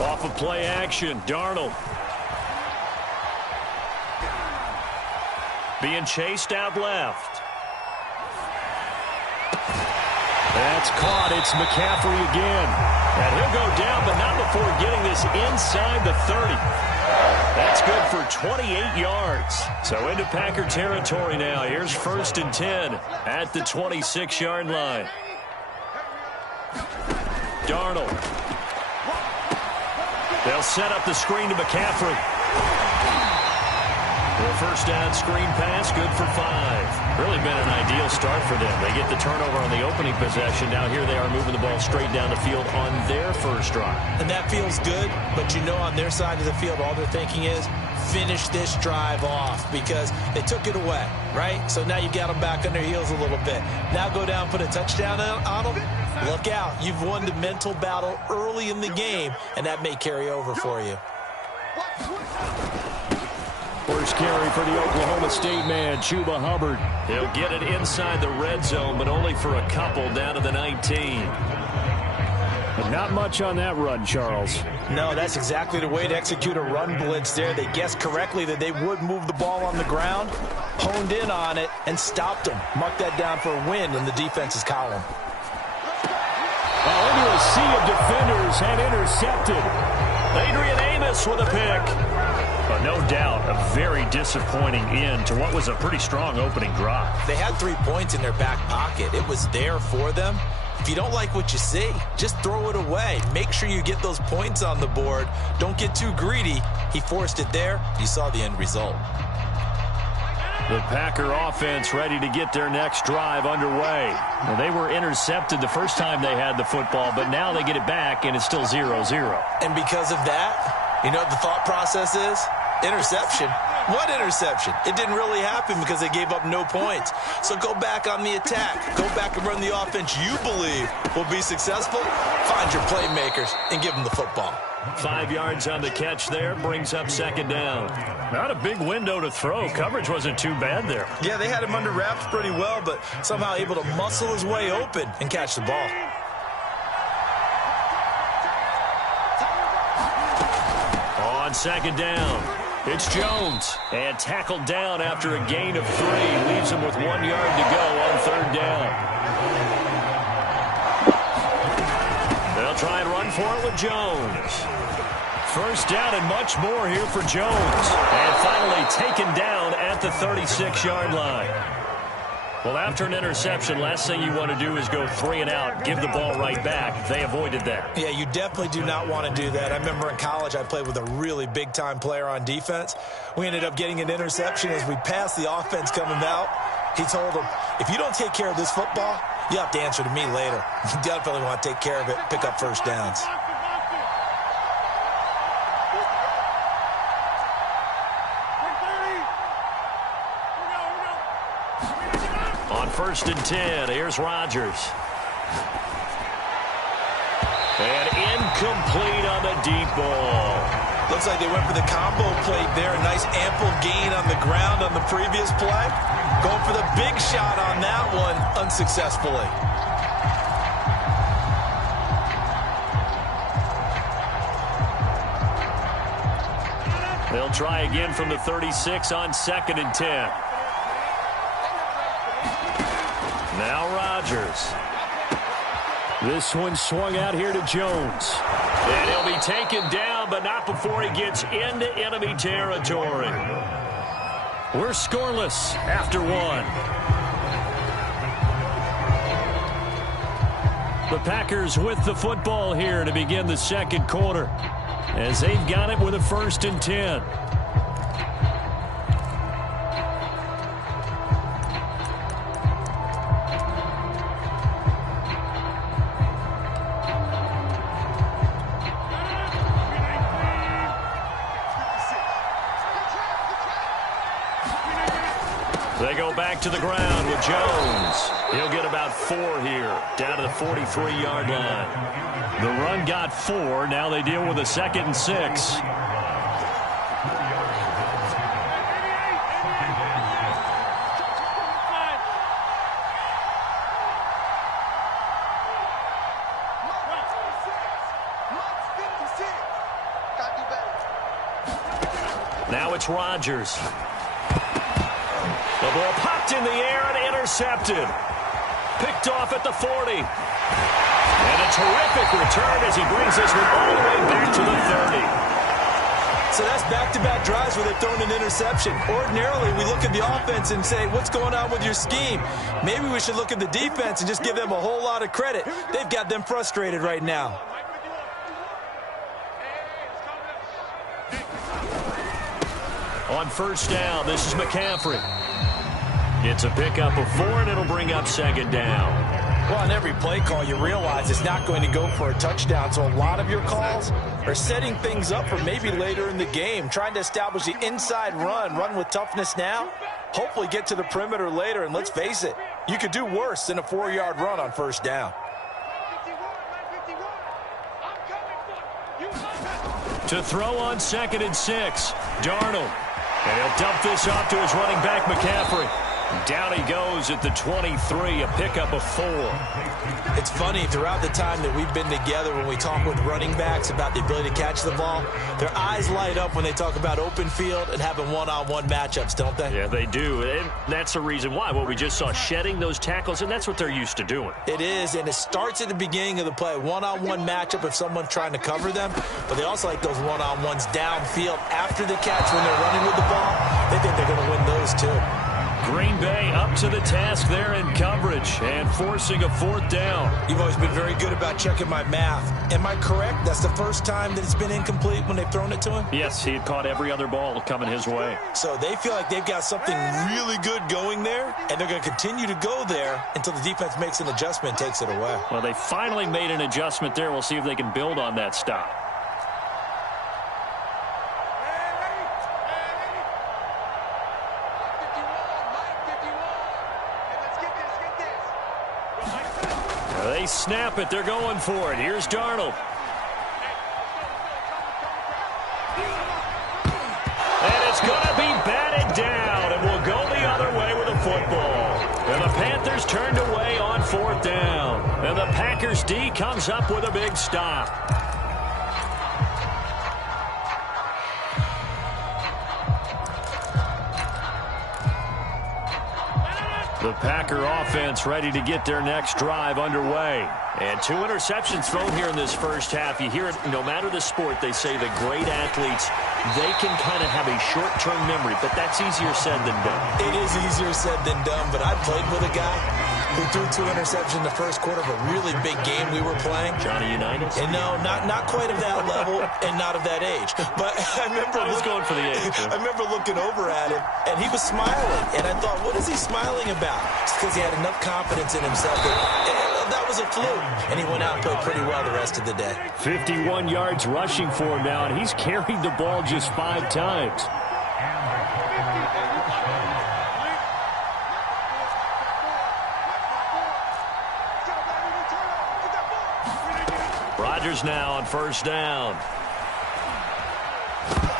Off of play action, Darnold. Being chased out left. That's caught. It's McCaffrey again. And he'll go down, but not before getting this inside the 30. That's good for 28 yards. So into Packer territory now. Here's 1st and 10 at the 26-yard line. Darnold. They'll set up the screen to McCaffrey. The first down screen pass, good for 5. Really been an ideal start for them. They get the turnover on the opening possession. Now here they are moving the ball straight down the field on their first drive. And that feels good, but you know on their side of the field all they're thinking is finish this drive off because they took it away, right? So now you got them back on their heels a little bit. Now go down, put a touchdown on them. Look out. You've won the mental battle early in the game, and that may carry over for you. First carry for the Oklahoma State man, Chuba Hubbard. He'll get it inside the red zone, but only for a couple down to the 19. But not much on that run, Charles. No, that's exactly the way to execute a run blitz there. They guessed correctly that they would move the ball on the ground, honed in on it, and stopped them. Mark that down for a win in the defense's column. Well, into a sea of defenders and intercepted. Adrian Amos with a pick. But no doubt a very disappointing end to what was a pretty strong opening drive. They had 3 points in their back pocket. It was there for them. If you don't like what you see, just throw it away. Make sure you get those points on the board. Don't get too greedy. He forced it there. You saw the end result. The Packer offense ready to get their next drive underway. Well, they were intercepted the first time they had the football, but now they get it back, and it's still 0-0. And because of that, you know what the thought process is? Interception. What interception? It didn't really happen because they gave up no points. So go back on the attack. Go back and run the offense you believe will be successful. Find your playmakers and give them the football. 5 yards on the catch there, brings up 2nd down. Not a big window to throw. Coverage wasn't too bad there. Yeah, they had him under wraps pretty well, but somehow able to muscle his way open and catch the ball. On 2nd down, it's Jones. And tackled down after a gain of 3. Leaves him with 1 yard to go on 3rd down. They'll try and run for it with Jones. First down and much more here for Jones. And finally taken down at the 36-yard line. Well, after an interception, last thing you want to do is go 3 and out, give the ball right back. They avoided that. Yeah, you definitely do not want to do that. I remember in college I played with a really big-time player on defense. We ended up getting an interception as we passed the offense coming out. He told him, if you don't take care of this football, you have to answer to me later. You definitely want to take care of it, pick up first downs. On 1st and 10, here's Rodgers. And incomplete on the deep ball. Looks like they went for the combo plate there. A nice ample gain on the ground on the previous play. Going for the big shot on that one unsuccessfully. They'll try again from the 36 on 2nd and 10. Now Rodgers. This one swung out here to Jones. And he'll be taken down, but not before he gets into enemy territory. We're scoreless after 1. The Packers with the football here to begin the 2nd quarter, as they've got it with a 1st and 10. They go back to the ground with Jones. He'll get about 4 here, down to the 43-yard line. The run got 4. Now they deal with a 2nd and 6. Now it's Rodgers. The ball popped in the air and intercepted. Picked off at the 40. And a terrific return as he brings this one all the way back to the 30. So that's back-to-back drives where they've thrown an interception. Ordinarily, we look at the offense and say, what's going on with your scheme? Maybe we should look at the defense and just give them a whole lot of credit. They've got them frustrated right now. On first down, this is McCaffrey. It's a pickup of 4, and it'll bring up second down. Well, on every play call, you realize it's not going to go for a touchdown, so a lot of your calls are setting things up for maybe later in the game, trying to establish the inside run with toughness now, hopefully get to the perimeter later, and let's face it, you could do worse than a 4-yard run on first down. To throw on 2nd and 6, Darnold. And he'll dump this off to his running back, McCaffrey. Down he goes at the 23, a pickup of 4. It's funny, throughout the time that we've been together, when we talk with running backs about the ability to catch the ball, their eyes light up when they talk about open field and having one-on-one matchups, don't they? Yeah, they do, and that's the reason why. Well, we just saw shedding those tackles, and that's what they're used to doing. It is, and it starts at the beginning of the play, one-on-one matchup if someone's trying to cover them, but they also like those one-on-ones downfield after the catch when they're running with the ball. They think they're going to win those too. Green Bay up to the task there in coverage and forcing a 4th down. You've always been very good about checking my math. Am I correct? That's the first time that it's been incomplete when they've thrown it to him? Yes, he had caught every other ball coming his way. So they feel like they've got something really good going there, and they're going to continue to go there until the defense makes an adjustment and takes it away. Well, they finally made an adjustment there. We'll see if they can build on that stop. They snap it. They're going for it. Here's Darnold. And it's going to be batted down, and we'll go the other way with a football. And the Panthers turned away on 4th down. And the Packers D comes up with a big stop. The Packer offense ready to get their next drive underway. And 2 interceptions thrown here in this first half. You hear it, no matter the sport, they say the great athletes, they can kind of have a short-term memory, but that's easier said than done. It is easier said than done, but I played with a guy who threw 2 interceptions in the first quarter of a really big game we were playing. Johnny Unitas? And no, not quite of that level and not of that age. But I remember I was going for the age. I remember looking over at him, and he was smiling. And I thought, what is he smiling about? It's because he had enough confidence in himself that was a fluke. And he went out and played pretty well the rest of the day. 51 yards rushing for him now, and he's carried the ball just 5 times. Rodgers now on first down.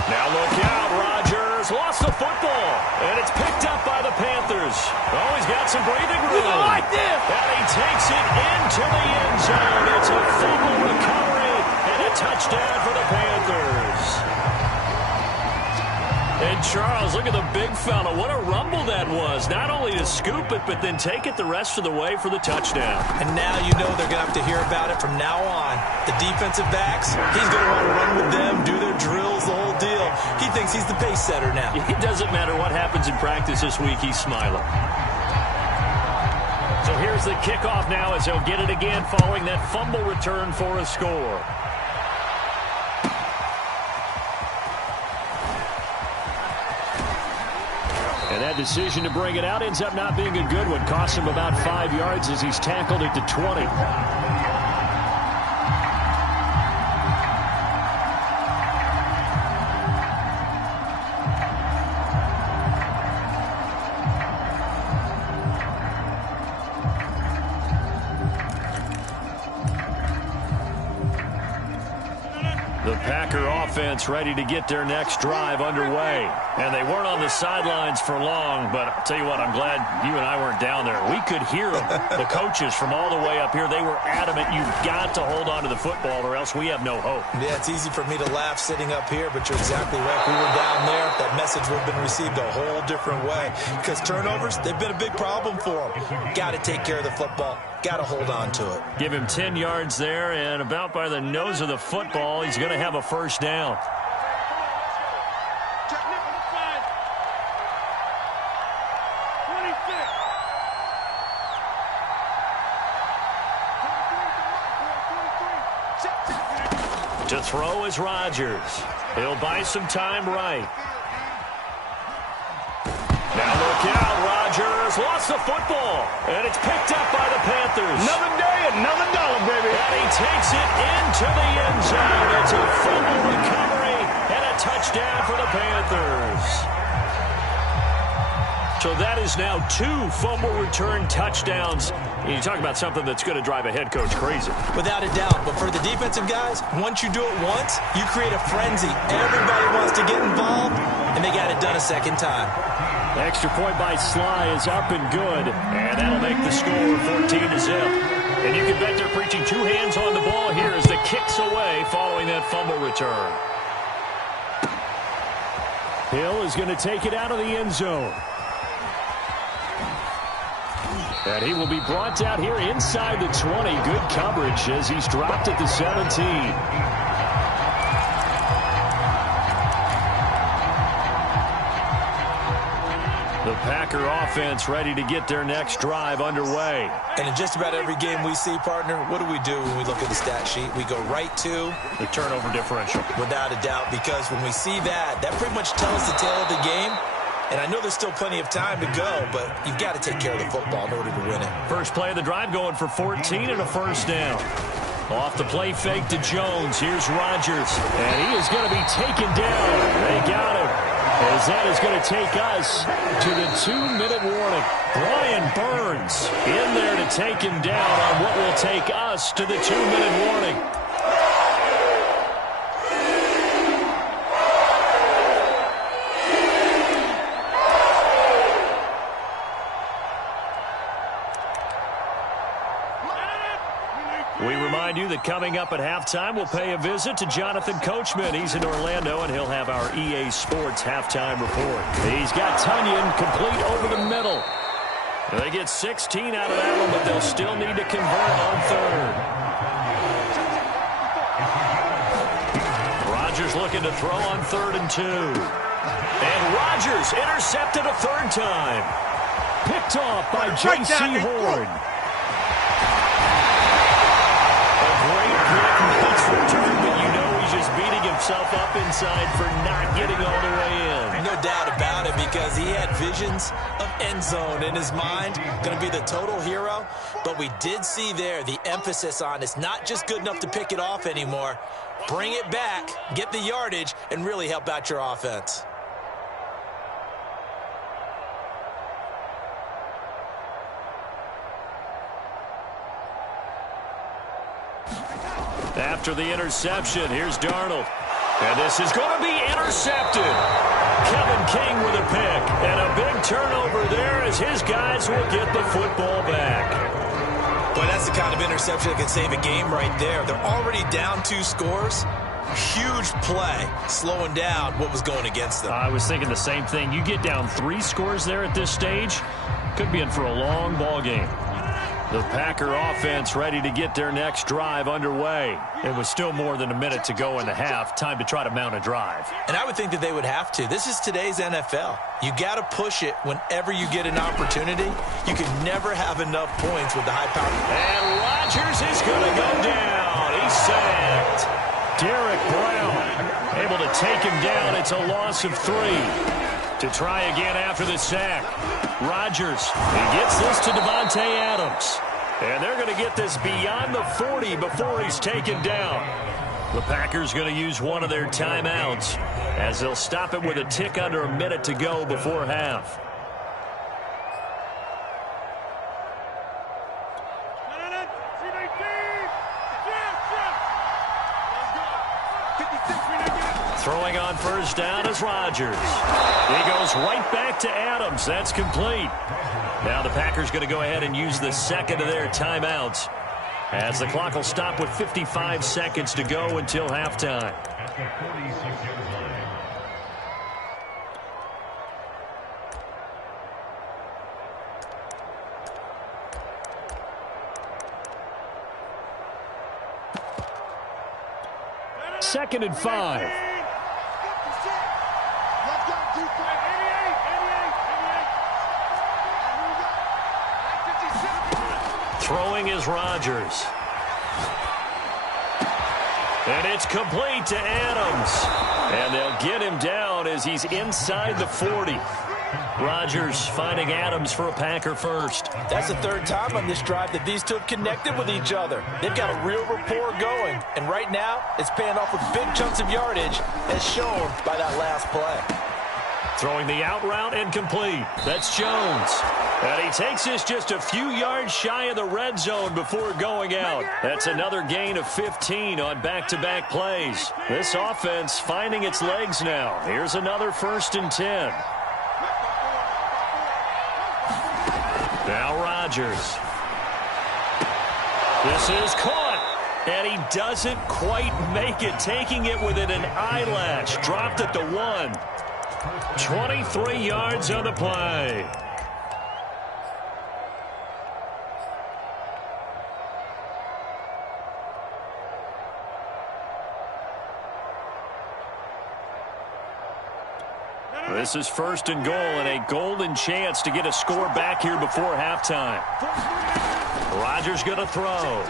Now look out, Rodgers lost the football, and it's picked up by the Panthers. Oh, he's got some breathing room. Like this. And he takes it into the end zone. It's a fumble recovery and a touchdown for the Panthers. And Charles, look at the big fella. What a rumble that was. Not only to scoop it, but then take it the rest of the way for the touchdown. And now you know they're going to have to hear about it from now on. The defensive backs, he's going to want to run with them, do their drills, the whole deal. He thinks he's the pace setter now. It doesn't matter what happens in practice this week, he's smiling. So here's the kickoff now as they'll get it again following that fumble return for a score. And that decision to bring it out ends up not being a good one. Cost him about 5 yards as he's tackled at the 20. The Packer offense ready to get their next drive underway. And they weren't on the sidelines for long, but I'll tell you what, I'm glad you and I weren't down there. We could hear them, the coaches from all the way up here. They were adamant, you've got to hold on to the football or else we have no hope. Yeah, it's easy for me to laugh sitting up here, but you're exactly right. If we were down there, that message would have been received a whole different way. Because turnovers, they've been a big problem for them. Got to take care of the football. Got to hold on to it. Give him 10 yards there, and about by the nose of the football, he's going to have a first down. To throw is Rodgers. He'll buy some time right. Now look out, Rodgers lost the football, and it's picked up by the Panthers. Another day, another dollar, baby. And he takes it into the end zone. It's a fumble recovery and a touchdown for the Panthers. So that is now 2 fumble return touchdowns. You talk about something that's going to drive a head coach crazy. Without a doubt. But for the defensive guys, once you do it once, you create a frenzy. Everybody wants to get involved, and they got it done a second time. Extra point by Sly is up and good, and that'll make the score 14-0. And you can bet they're preaching 2 hands on the ball here as the kick's away following that fumble return. Hill is going to take it out of the end zone. And he will be brought down here inside the 20. Good coverage as he's dropped at the 17. The Packer offense ready to get their next drive underway. And in just about every game we see, partner, what do we do when we look at the stat sheet? We go right to the turnover differential. Without a doubt, because when we see that, that pretty much tells the tale of the game. And I know there's still plenty of time to go, but you've got to take care of the football in order to win it. First play of the drive going for 14 and a first down. Off the play fake to Jones. Here's Rodgers. And he is going to be taken down. They got him. As that is going to take us to the 2-minute warning. Brian Burns in there to take him down on what will take us to the 2-minute warning. We remind you that coming up at halftime, we'll pay a visit to Jonathan Coachman. He's in Orlando, and he'll have our EA Sports halftime report. He's got Tunyon complete over the middle. They get 16 out of that one, but they'll still need to convert on third. Rodgers looking to throw on 3rd and 2. And Rodgers intercepted a 3rd time. Picked off by J.C. Horn. Return, but you know he's just beating himself up inside for not getting all the way in. No doubt about it, because he had visions of end zone in his mind. Going to be the total hero. But we did see there the emphasis on it's not just good enough to pick it off anymore. Bring it back, get the yardage, and really help out your offense. After the interception, here's Darnold. And this is going to be intercepted. Kevin King with a pick. And a big turnover there as his guys will get the football back. Boy, that's the kind of interception that can save a game right there. They're already down 2 scores. Huge play, slowing down what was going against them. I was thinking the same thing. You get down 3 scores there at this stage, could be in for a long ball game. The Packer offense ready to get their next drive underway. It was still more than a minute to go in the half. Time to try to mount a drive. And I would think that they would have to. This is today's NFL. You got to push it whenever you get an opportunity. You can never have enough points with the high power. And Rodgers is going to go down. He's sacked. Derek Brown able to take him down. It's a loss of 3. To try again after the sack. Rodgers, he gets this to Devontae Adams. And they're going to get this beyond the 40 before he's taken down. The Packers going to use one of their timeouts as they'll stop it with a tick under a minute to go before half. Throwing on first down is Rodgers. He goes right back to Adams. That's complete. Now the Packers going to go ahead and use the second of their timeouts, as the clock will stop with 55 seconds to go until halftime. Second and 5. Throwing is Rodgers. And it's complete to Adams. And they'll get him down as he's inside the 40. Rodgers finding Adams for a Packer first. That's the third time on this drive that these two have connected with each other. They've got a real rapport going. And right now, it's paying off with big chunks of yardage, as shown by that last play. Throwing the out route and complete. That's Jones. And he takes this just a few yards shy of the red zone before going out. That's another gain of 15 on back-to-back plays. This offense finding its legs now. Here's another 1st and 10. Now Rodgers. This is caught. And he doesn't quite make it. Taking it within an eyelash. Dropped at the 1. 23 yards on the play. This is 1st and goal and a golden chance to get a score back here before halftime. Rodgers going to throw.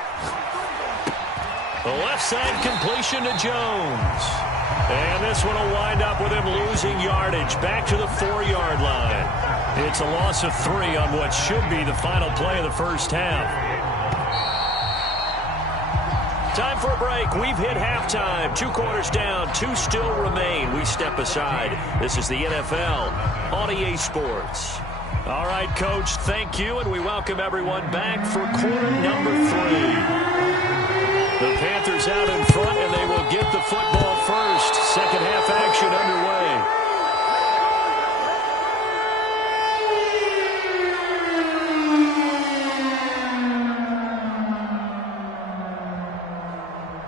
The left side completion to Jones. And this one will wind up with him losing yardage back to the 4-yard line. It's a loss of 3 on what should be the final play of the first half. Time for a break. We've hit halftime. 2 quarters down. 2 still remain. We step aside. This is the NFL on EA Sports. All right, Coach, thank you, and we welcome everyone back for quarter number 3. The Panthers out in front, and they will get the football first. Second half action underway.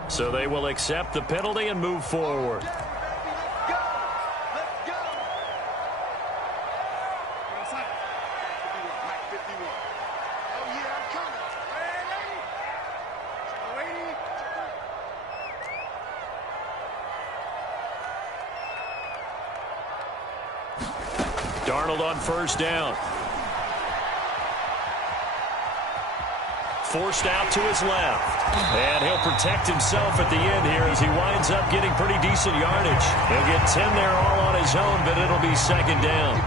So they will accept the penalty and move forward. Darnold on first down. Forced out to his left. And he'll protect himself at the end here as he winds up getting pretty decent yardage. He'll get 10 there all on his own, but it'll be second down.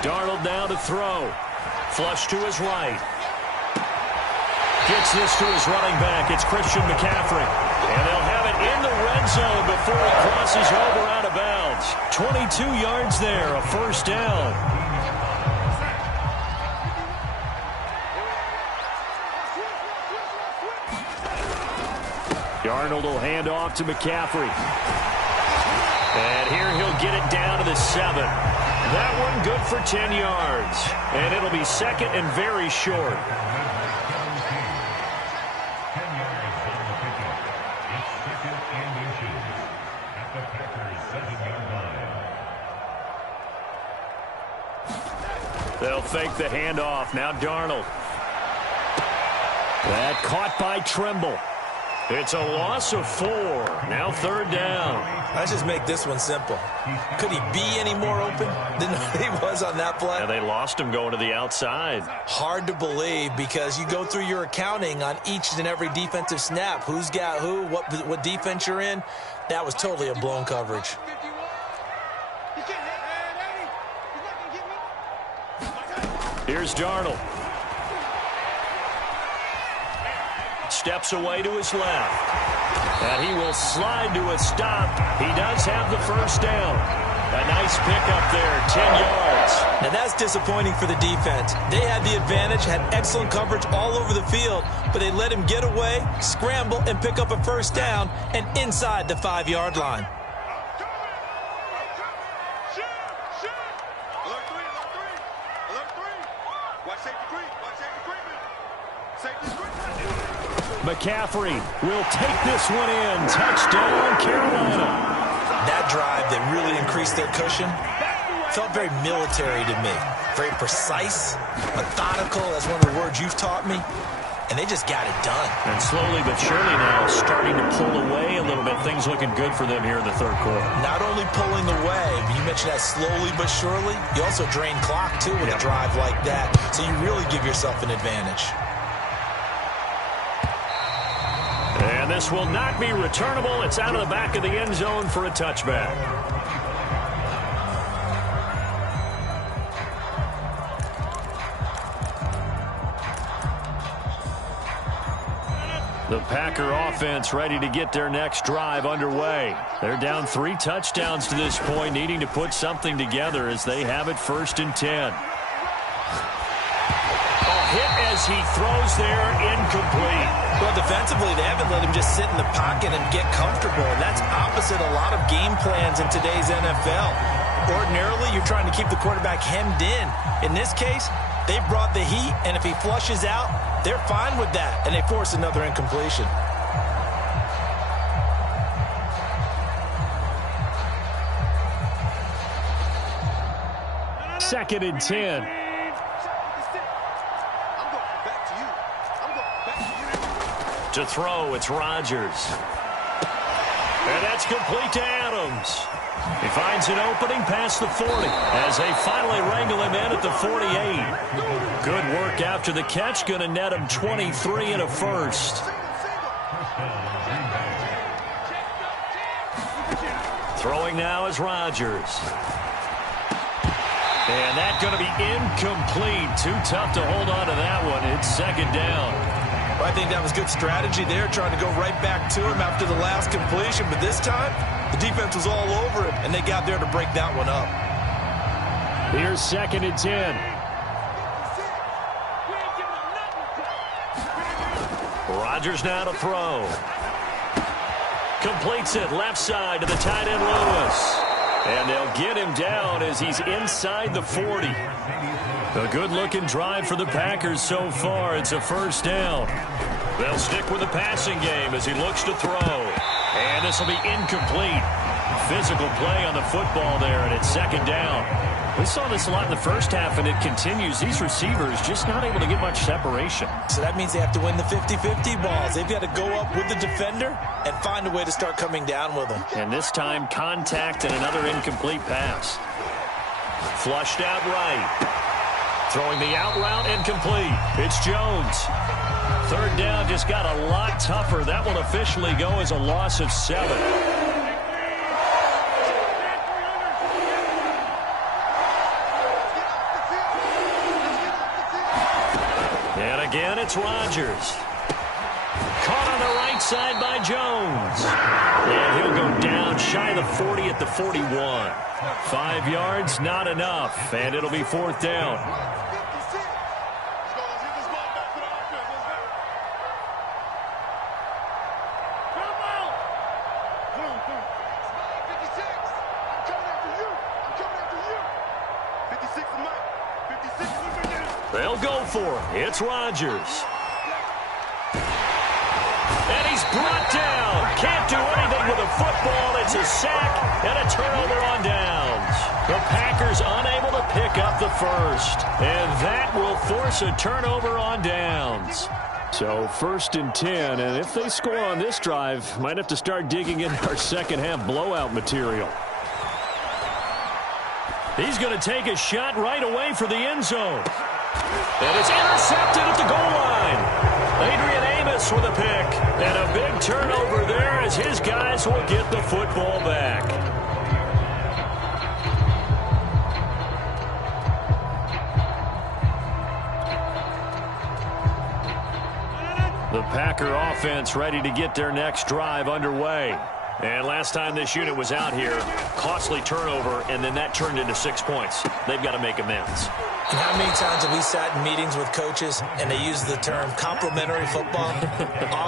Darnold now to throw. Flush to his right. Gets this to his running back. It's Christian McCaffrey. And they'll have it in the red zone before he crosses over out of bounds. 22 yards there, a first down. Darnold will hand off to McCaffrey. And here he'll get it down to the 7. That one good for 10 yards. And it'll be second and very short. They'll fake the handoff. Now Darnold. That caught by Trimble. It's a loss of 4. Now third down. Let's just make this one simple. Could he be any more open than he was on that play? And they lost him going to the outside. Hard to believe because you go through your accounting on each and every defensive snap. Who's got who, what defense you're in. That was totally a blown coverage. Here's Darnold. Steps away to his left. And he will slide to a stop. He does have the first down. A nice pickup there, 10 yards. Now that's disappointing for the defense. They had the advantage, had excellent coverage all over the field, but they let him get away, scramble, and pick up a first down and inside the 5-yard line. McCaffrey will take this one in. Touchdown, Carolina. That drive that really increased their cushion felt very military to me. Very precise, methodical. That's one of the words you've taught me. And they just got it done. And slowly but surely now starting to pull away a little bit. Things looking good for them here in the third quarter. Not only pulling away, but you mentioned that slowly but surely. You also drain clock, too, with a drive like that. So you really give yourself an advantage. And this will not be returnable. It's out of the back of the end zone for a touchback. The Packer offense ready to get their next drive underway. They're down 3 touchdowns to this point, needing to put something together as they have it 1st and 10. Hit as he throws there, incomplete. Well, defensively, they haven't let him just sit in the pocket and get comfortable. And that's opposite a lot of game plans in today's NFL. Ordinarily, you're trying to keep the quarterback hemmed in. In this case, they brought the heat, and if he flushes out, they're fine with that, and they force another incompletion. Second and 10. To throw, it's Rodgers. And that's complete to Adams. He finds an opening past the 40 as they finally wrangle him in at the 48. Good work after the catch. Going to net him 23 and a first. Throwing now is Rodgers. And that's going to be incomplete. Too tough to hold on to that one. It's 2nd down. Well, I think that was good strategy there, trying to go right back to him after the last completion. But this time, the defense was all over him, and they got there to break that one up. Here's 2nd and 10. Rodgers now to throw. Completes it left side to the tight end Lewis. And they'll get him down as he's inside the 40. A good-looking drive for the Packers so far. It's a 1st down. They'll stick with the passing game as he looks to throw. And this will be incomplete. Physical play on the football there, and it's 2nd down. We saw this a lot in the first half, and it continues. These receivers just not able to get much separation. So that means they have to win the 50-50 balls. They've got to go up with the defender and find a way to start coming down with them. And this time, contact and another incomplete pass. Flushed out right. Throwing the out route, incomplete. It's Jones. 3rd down just got a lot tougher. That will officially go as a loss of 7. And again, it's Rodgers. Caught on the right side by Jones. And he'll go down shy of the 40 at the 41. 5 yards, not enough. And it'll be 4th down. They'll go for it. It's Rodgers. And he's brought down. Can't do anything with a football. It's a sack and a turnover on downs. The Packers unable to pick up the first. And that will force a turnover on downs. So 1st and 10, and if they score on this drive, might have to start digging into our second half blowout material. He's going to take a shot right away for the end zone. And it's intercepted at the goal line. Adrian Amos with a pick. And a big turnover there as his guys will get the football back. The Packer offense ready to get their next drive underway. And last time this unit was out here, costly turnover, and then that turned into 6 points. They've got to make amends. And how many times have we sat in meetings with coaches and they use the term complementary football?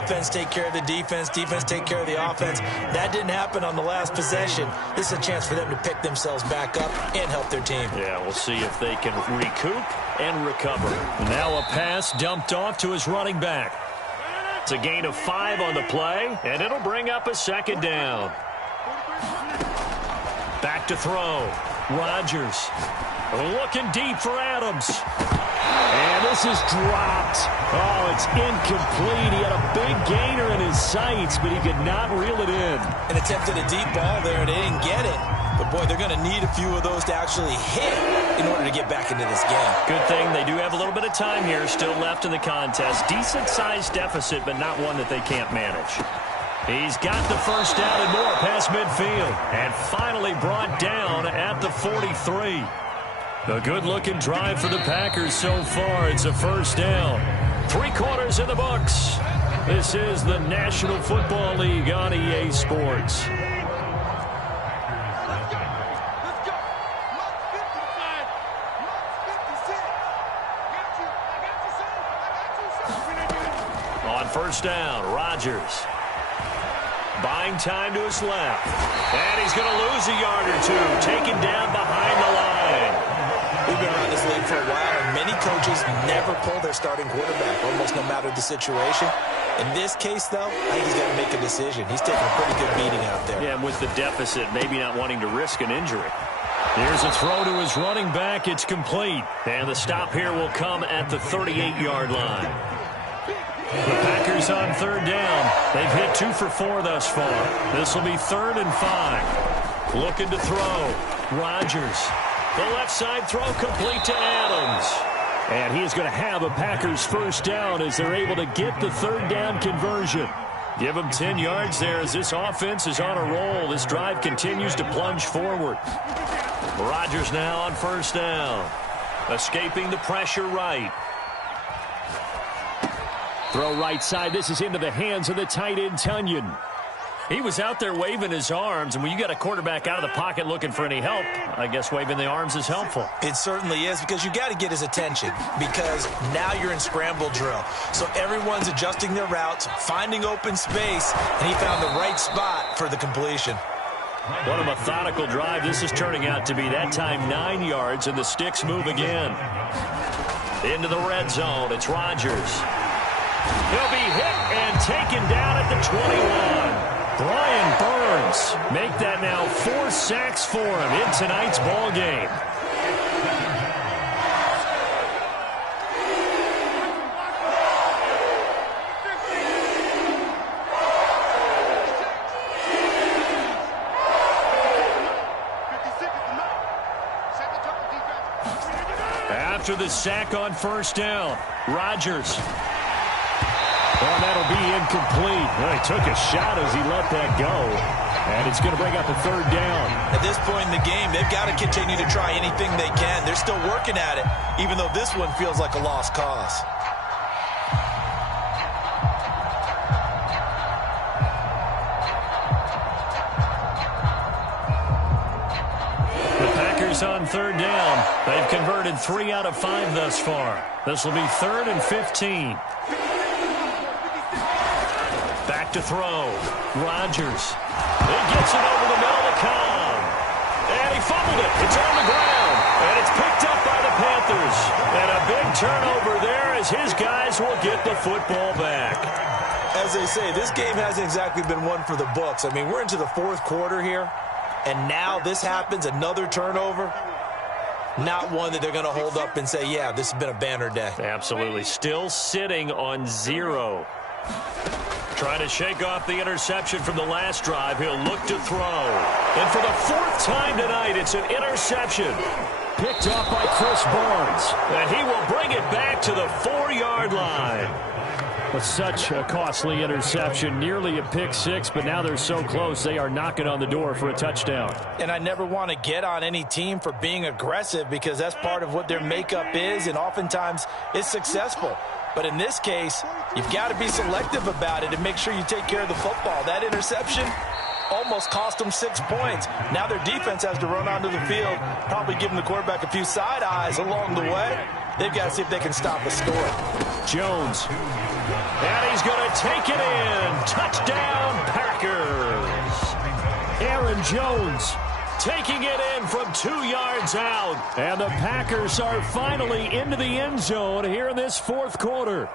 Offense take care of the defense, defense take care of the offense. That didn't happen on the last possession. This is a chance for them to pick themselves back up and help their team. Yeah, we'll see if they can recoup and recover. Now a pass dumped off to his running back. It's a gain of 5 on the play, and it'll bring up a second down. Back to throw. Rodgers looking deep for Adams. And this is dropped. Oh, it's incomplete. He had a big gainer in his sights, but he could not reel it in. And attempted a deep ball there, and they didn't get it. But, boy, they're going to need a few of those to actually hit in order to get back into this game. Good thing they do have a little bit of time here still left in the contest. Decent-sized deficit, but not one that they can't manage. He's got the first down and more past midfield. And finally brought down at the 43. A good-looking drive for the Packers so far. It's a first down. 3 quarters in the books. This is the National Football League on EA Sports. On first down, Rodgers. Buying time to his left. And he's going to lose a yard or two. Taken down behind the line. We've been around this league for a while, and many coaches never pull their starting quarterback, almost no matter the situation. In this case, though, I think he's got to make a decision. He's taking a pretty good beating out there. Yeah, and with the deficit, maybe not wanting to risk an injury. Here's a throw to his running back. It's complete. And the stop here will come at the 38-yard line. The Packers on third down. They've hit 2 for 4 thus far. This will be 3rd and 5. Looking to throw. Rodgers. The left side throw complete to Adams. And he is going to have a Packers first down as they're able to get the third down conversion. Give them 10 yards there as this offense is on a roll. This drive continues to plunge forward. Rodgers now on first down. Escaping the pressure right. Throw right side. This is into the hands of the tight end, Tunyon. He was out there waving his arms, and when you got a quarterback out of the pocket looking for any help, I guess waving the arms is helpful. It certainly is, because you got to get his attention, because now you're in scramble drill. So everyone's adjusting their routes, finding open space, and he found the right spot for the completion. What a methodical drive this is turning out to be. That time 9 yards, and the sticks move again. Into the red zone, it's Rodgers. He'll be hit and taken down at the 21. Brian Burns make that now 4 sacks for him in tonight's ball game. After the sack on first down, Rodgers. Well, that'll be incomplete. Well, he took a shot as he let that go. And it's going to bring up a third down. At this point in the game, they've got to continue to try anything they can. They're still working at it, even though this one feels like a lost cause. The Packers on third down. They've converted 3 out of 5 thus far. This will be 3rd and 15. Back to throw. Rodgers. He gets it over the middle to Cobb. And he fumbled it. It's on the ground. And it's picked up by the Panthers. And a big turnover there as his guys will get the football back. As they say, this game hasn't exactly been one for the books. I mean, we're into the 4th quarter here. And now this happens, another turnover. Not one that they're going to hold up and say, yeah, this has been a banner day. Absolutely. Still sitting on 0. Trying to shake off the interception from the last drive. He'll look to throw. And for the 4th time tonight, it's an interception. Picked up by Chris Barnes. And he will bring it back to the 4-yard line. But such a costly interception. Nearly a pick 6, but now they're so close. They are knocking on the door for a touchdown. And I never want to get on any team for being aggressive, because that's part of what their makeup is, and oftentimes it's successful. But in this case, you've got to be selective about it and make sure you take care of the football. That interception, almost cost them 6 points. Now their defense has to run onto the field, probably giving the quarterback a few side eyes along the way. They've got to see if they can stop a score. Jones. And he's going to take it in. Touchdown, Packers. Aaron Jones taking it in from 2 yards out. And the Packers are finally into the end zone here in this fourth quarter.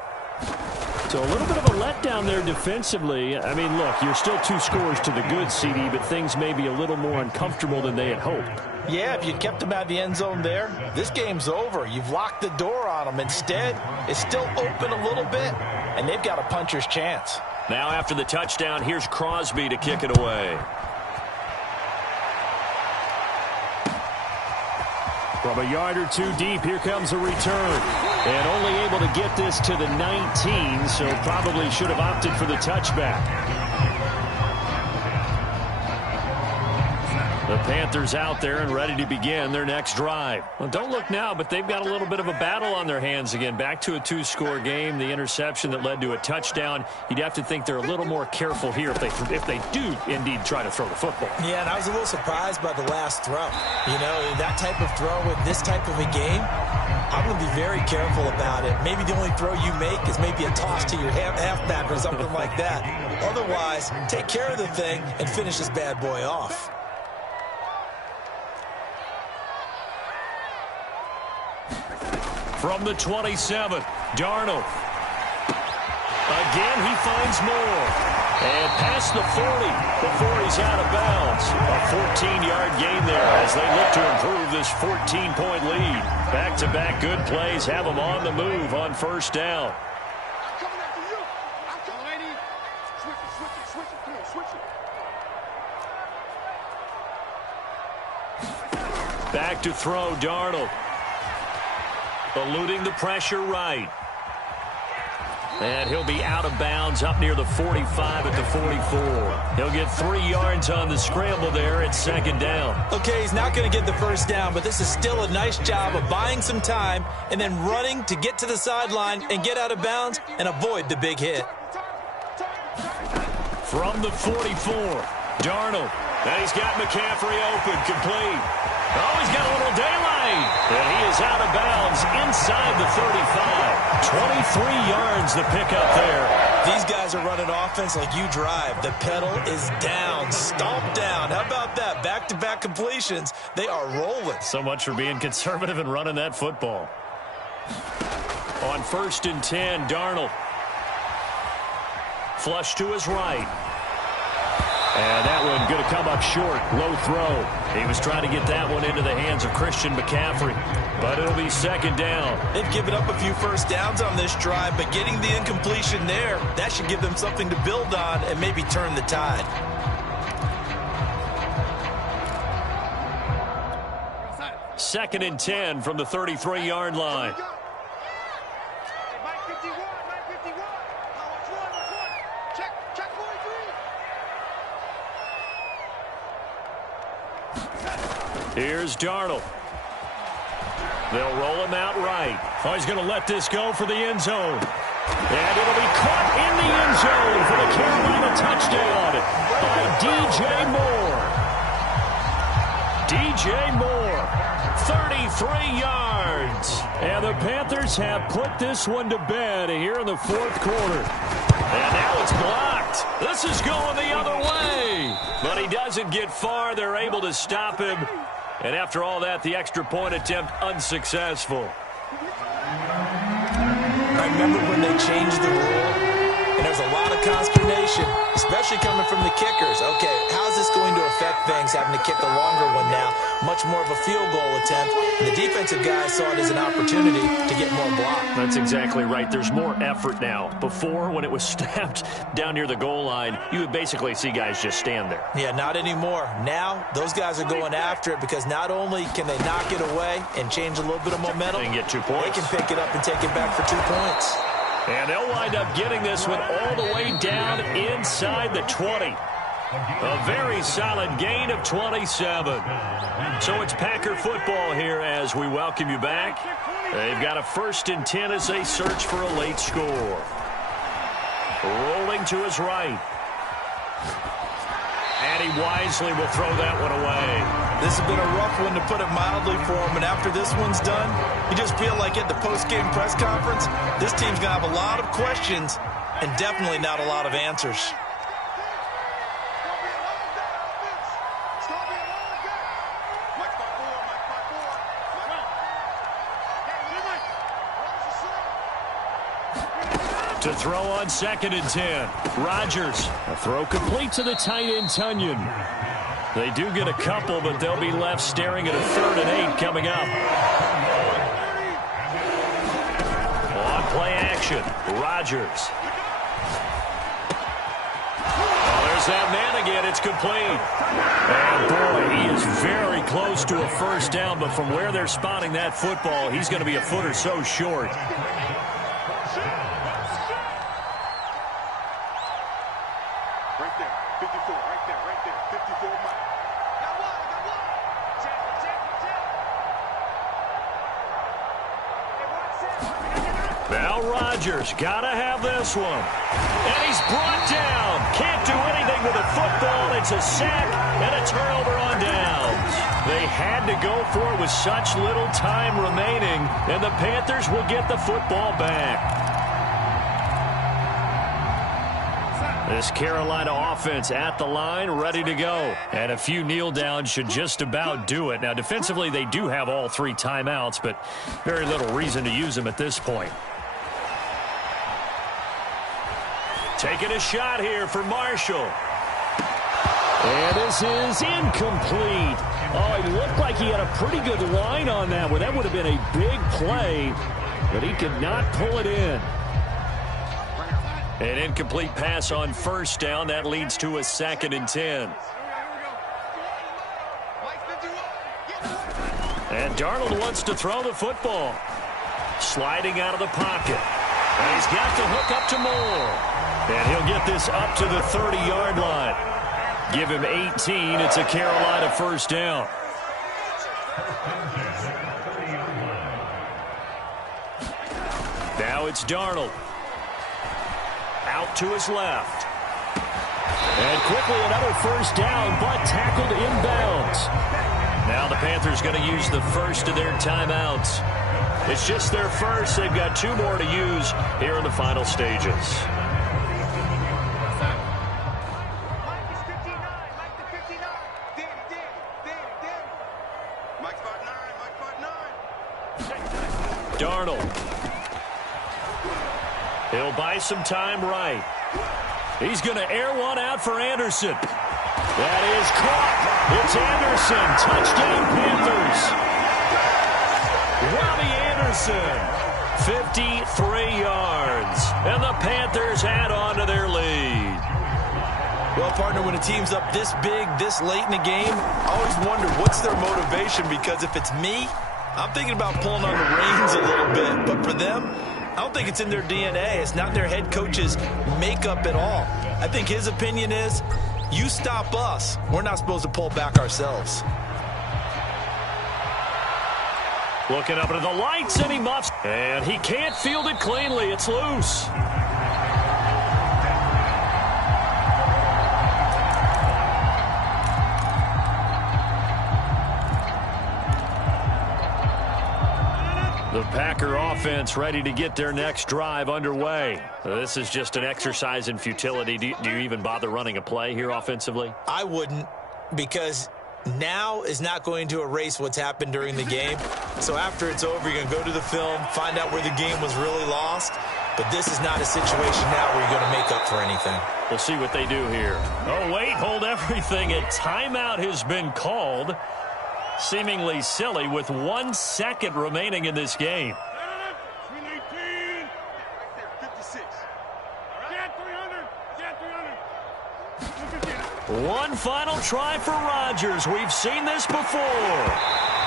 So a little bit of a letdown there defensively. I mean, look, you're still 2 scores to the good, CD, but things may be a little more uncomfortable than they had hoped. Yeah, if you kept them out of the end zone there, this game's over. You've locked the door on them. Instead, it's still open a little bit, and they've got a puncher's chance. Now after the touchdown, here's Crosby to kick it away. From a yard or 2 deep, here comes a return. And only able to get this to the 19, so probably should have opted for the touchback. The Panthers out there and ready to begin their next drive. Well, don't look now, but they've got a little bit of a battle on their hands again. Back to a 2-score game, the interception that led to a touchdown. You'd have to think they're a little more careful here if they do indeed try to throw the football. Yeah, and I was a little surprised by the last throw. You know, that type of throw in this type of a game, I'm going to be very careful about it. Maybe the only throw you make is maybe a toss to your halfback or something like that. Otherwise, take care of the thing and finish this bad boy off. From the 27, Darnold. Again, he finds more. And past the 40 before he's out of bounds. A 14-yard gain there as they look to improve this 14-point lead. Back-to-back good plays have them on the move on first down. Back to throw, Darnold. Eluding the pressure right. And he'll be out of bounds up near the 45 at the 44. He'll get 3 yards on the scramble there at second down. Okay, he's not going to get the first down, but this is still a nice job of buying some time and then running to get to the sideline and get out of bounds and avoid the big hit. From the 44, Darnold. And he's got McCaffrey open, complete. Oh, he's got a little daylight. And he is out of bounds inside the 35. 23 yards the pickup there. These guys are running offense like you drive. The pedal is down, stomped down. How about that? Back-to-back completions. They are rolling. So much for being conservative and running that football. On 1st and 10, Darnold. Flush to his right. And that one going to come up short. Low throw. He was trying to get that one into the hands of Christian McCaffrey. But it'll be second down. They've given up a few first downs on this drive, but getting the incompletion there, that should give them something to build on and maybe turn the tide. Second and 10 from the 33-yard line. Here's Darnold. They'll roll him out right. Oh, he's going to let this go for the end zone. And it'll be caught in the end zone for the Carolina touchdown by DJ Moore. DJ Moore, 33 yards. And the Panthers have put this one to bed here in the fourth quarter. And now it's blocked. This is going the other way. But he doesn't get far. They're able to stop him. And after all that, the extra point attempt unsuccessful. I remember when they changed the rule, and there was a lot of consternation, especially coming from the kickers. Okay, how's this going to affect things, having to kick a longer one now? Much more of a field goal attempt. And the defensive guys saw it as an opportunity to get more block. That's exactly right. There's more effort now. Before, when it was snapped down near the goal line, you would basically see guys just stand there. Yeah, not anymore. Now, those guys are going after it because not only can they knock it away and change a little bit of momentum, they can get 2 points. They can pick it up and take it back for 2 points. And they'll wind up getting this one all the way down inside the 20. A very solid gain of 27. So it's Packer football here as we welcome you back. They've got a 1st and 10 as they search for a late score. Rolling to his right. And he wisely will throw that one away. This has been a rough one, to put it mildly, for him. And after this one's done, you just feel like at the post-game press conference, this team's going to have a lot of questions and definitely not a lot of answers. To throw on 2nd and 10. Rodgers. A throw complete to the tight end, Tunyon. They do get a couple, but they'll be left staring at a 3rd and 8 coming up. On play action, Rodgers. Oh, there's that man again. It's complete. And boy, he is very close to a first down, but from where they're spotting that football, he's going to be a foot or so short. Now Rodgers, gotta have this one. And he's brought down. Can't do anything with a football. It's a sack and a turnover on downs. They had to go for it with such little time remaining, and the Panthers will get the football back. This Carolina offense at the line, ready to go. And a few kneel downs should just about do it. Now, defensively, they do have all 3 timeouts, but very little reason to use them at this point. Taking a shot here for Marshall. And this is incomplete. Oh, he looked like he had a pretty good line on that one. That would have been a big play, but he could not pull it in. An incomplete pass on 1st down. That leads to a 2nd and 10. And Darnold wants to throw the football. Sliding out of the pocket. And he's got the hook up to Moore. And he'll get this up to the 30-yard line. Give him 18. It's a Carolina first down. Now it's Darnold. Out to his left. And quickly another first down, but tackled inbounds. Now the Panthers going to use the first of their timeouts. It's just their first. They've got 2 more to use here in the final stages. Darnold. He'll buy some time right. He's going to air one out for Anderson. That is caught. It's Anderson. Touchdown, Panthers. Robbie Anderson, 53 yards. And the Panthers add on to their lead. Well, partner, when a team's up this big, this late in the game, I always wonder what's their motivation, because if it's me, I'm thinking about pulling on the reins a little bit. But for them, I don't think it's in their DNA. It's not their head coach's makeup at all. I think his opinion is, you stop us, we're not supposed to pull back ourselves. Looking up into the lights, and he muffs. And he can't field it cleanly. It's loose. The Packer offense ready to get their next drive underway. This is just an exercise in futility. Do you even bother running a play here offensively? I wouldn't, because now is not going to erase what's happened during the game. So after it's over, you're going to go to the film, find out where the game was really lost. But this is not a situation now where you're going to make up for anything. We'll see what they do here. Oh, wait, hold everything. A timeout has been called. Seemingly silly with 1 second remaining in this game. One final try for Rodgers. We've seen this before.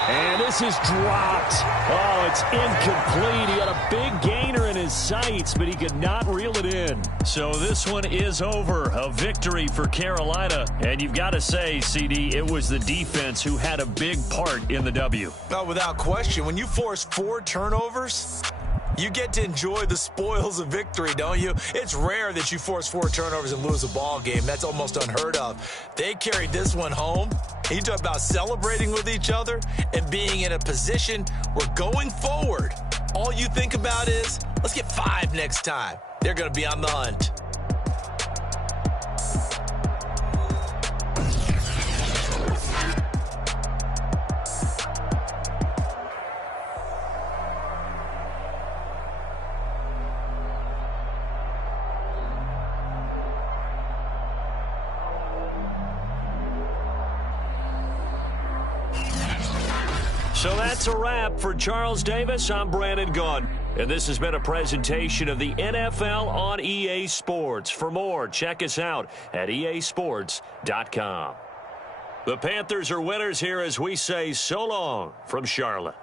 And this is dropped. Oh, it's incomplete. He had a big gainer in his sights, but he could not reel it in. So this one is over. A victory for Carolina. And you've got to say, CD, it was the defense who had a big part in the W. Well, without question, when you force 4 turnovers, You get to enjoy the spoils of victory, don't you? It's rare that you force 4 turnovers and lose a ball game. That's almost unheard of. They carried this one home. You talk about celebrating with each other and being in a position where going forward, all you think about is, let's get 5 next time. They're going to be on the hunt. So that's a wrap for Charles Davis. I'm Brandon Gunn. And this has been a presentation of the NFL on EA Sports. For more, check us out at easports.com. The Panthers are winners here as we say so long from Charlotte.